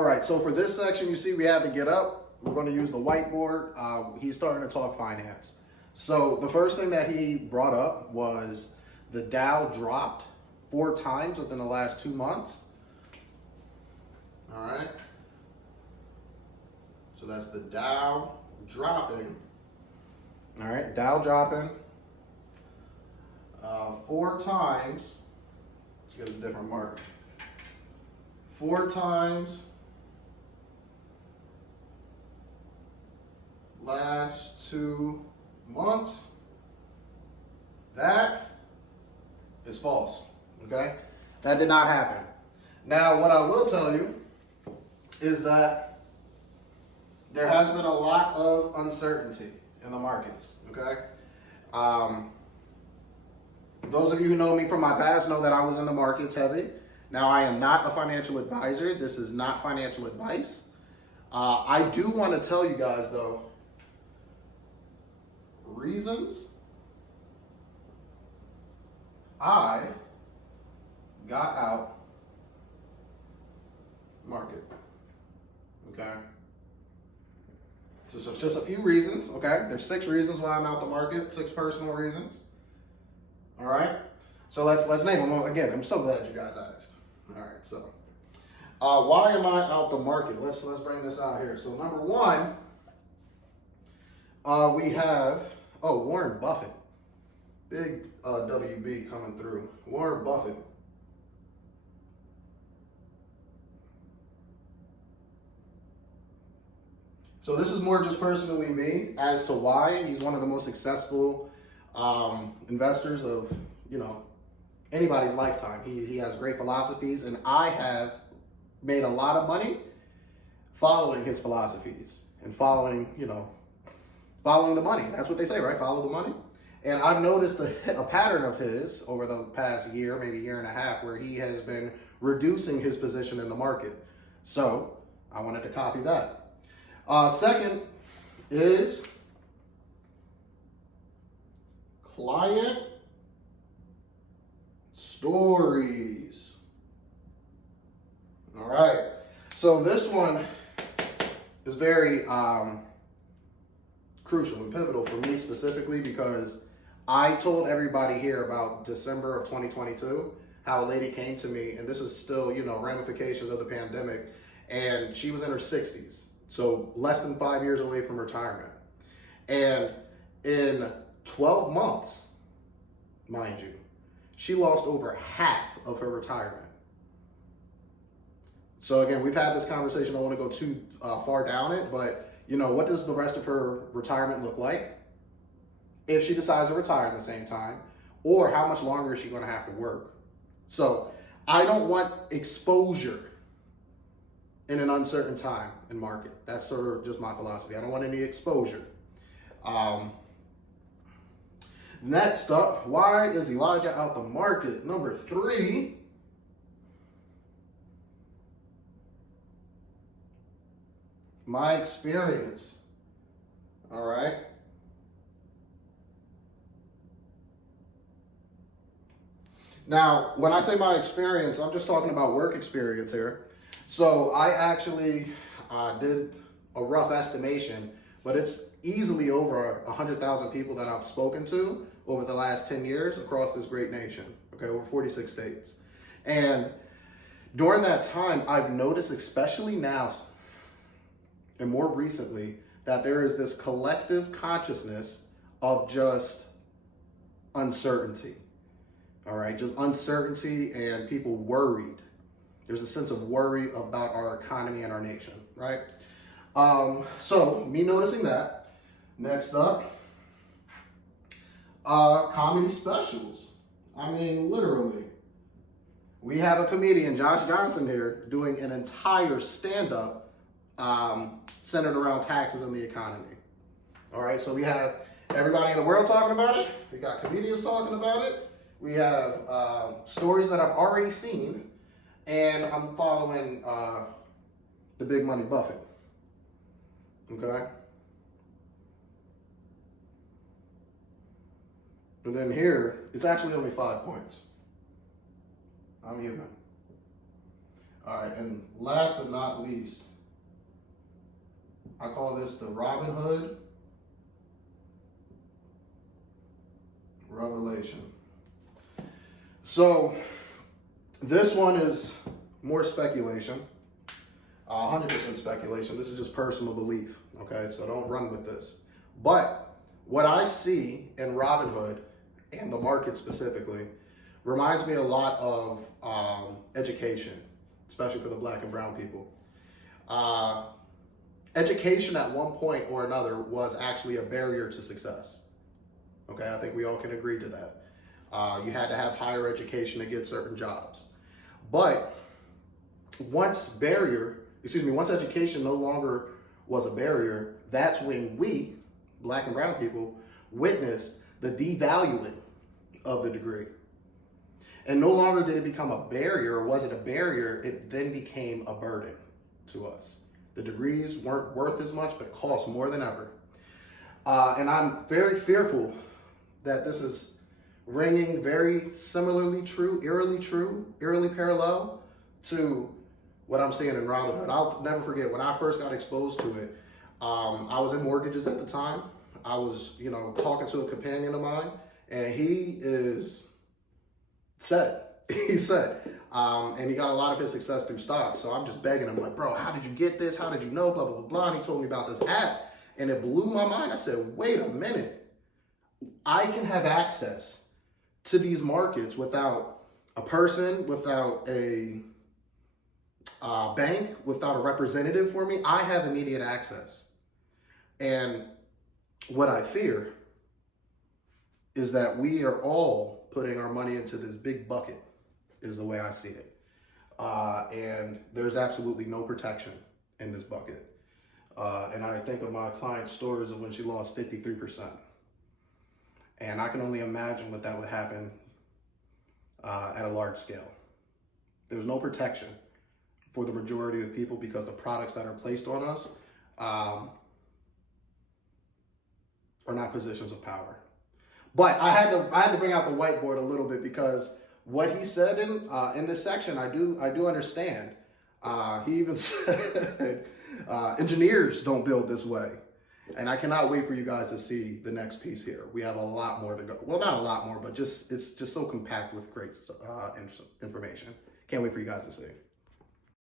All right, so for this section, you see we had to get up. We're going to use the whiteboard. He's starting to talk finance. So the first thing that he brought up was the Dow dropped 4 times within the last 2 months. All right. So that's the Dow dropping. All right, Dow dropping 4 times. Let's get a different mark. 4 times last 2 months. That is false, okay? That did not happen. Now, what I will tell you is that there has been a lot of uncertainty in the markets, okay? Those of you who know me from my past know that I was in the markets heavy. Now, I am not a financial advisor. This is not financial advice. I do want to tell you guys, though, reasons I got out market, okay? So just a few reasons, okay? There's 6 reasons why I'm out the market, 6 personal reasons, all right? So let's name them. Again, I'm so glad you guys asked. All right, so why am I out the market? Let's bring this out here. So number 1, we have, Warren Buffett. Big WB coming through. Warren Buffett. So this is more just personally me as to why he's one of the most successful investors of, anybody's lifetime. He has great philosophies, and I have made a lot of money following his philosophies and following the money. That's what they say, right? Follow the money. And I've noticed a pattern of his over the past year, maybe year and a half, where he has been reducing his position in the market. So I wanted to copy that. Second is client stories. All right. So this one is very crucial and pivotal for me specifically, because I told everybody here about December of 2022 how a lady came to me, and this is still, ramifications of the pandemic, and she was in her 60s, so less than 5 years away from retirement. And in 12 months, mind you, she lost over half of her retirement. So again, we've had this conversation. I don't want to go too far down it, but what does the rest of her retirement look like if she decides to retire at the same time, or how much longer is she going to have to work? So I don't want exposure in an uncertain time in market. That's sort of just my philosophy. I don't want any exposure. Next up, why is Elijah out the market? Number 3, my experience. All right. Now, when I say my experience, I'm just talking about work experience here. So I actually did a rough estimation, but it's easily over 100,000 people that I've spoken to over the last 10 years across this great nation, okay, over 46 states. And during that time, I've noticed, especially now and more recently, that there is this collective consciousness of just uncertainty, all right? Just uncertainty and people worried. There's a sense of worry about our economy and our nation, right? So me noticing that. Next up, comedy specials. I mean, literally. We have a comedian, Josh Johnson, here doing an entire stand-up centered around taxes and the economy. All right, so we have everybody in the world talking about it. We got comedians talking about it. We have stories that I've already seen, and I'm following the big money Buffett. Okay. And then here, it's actually only 5 points. I'm human. All right, and last but not least, I call this the Robinhood Revelation. So this one is more speculation, 100% speculation. This is just personal belief, okay? So don't run with this. But what I see in Robinhood and the market specifically reminds me a lot of education, especially for the black and brown people. Education at one point or another was actually a barrier to success. Okay, I think we all can agree to that. You had to have higher education to get certain jobs. But once education no longer was a barrier, that's when we, black and brown people, witnessed the devaluing of the degree. And no longer did it become a barrier, or was it a barrier, it then became a burden to us. The degrees weren't worth as much, but cost more than ever. And I'm very fearful that this is ringing very similarly true, eerily parallel to what I'm seeing in Robinhood. I'll never forget when I first got exposed to it. I was in mortgages at the time. I was, talking to a companion of mine, and he is set. He's set. And he got a lot of his success through stocks. So I'm just begging him, like, bro, how did you get this? How did you know? Blah, blah, blah, blah. And he told me about this app, and it blew my mind. I said, wait a minute. I can have access to these markets without a person, without a bank, without a representative for me. I have immediate access. And what I fear is that we are all putting our money into this big bucket, is the way I see it. And there's absolutely no protection in this bucket. And I think of my client's stories of when she lost 53%. And I can only imagine what that would happen at a large scale. There's no protection for the majority of people because the products that are placed on us are not positions of power. But I had to bring out the whiteboard a little bit because what he said in this section, I do understand. He even said engineers don't build this way. And I cannot wait for you guys to see the next piece here. We have a lot more to go. Well, not a lot more, but it's just so compact with great information. Can't wait for you guys to see.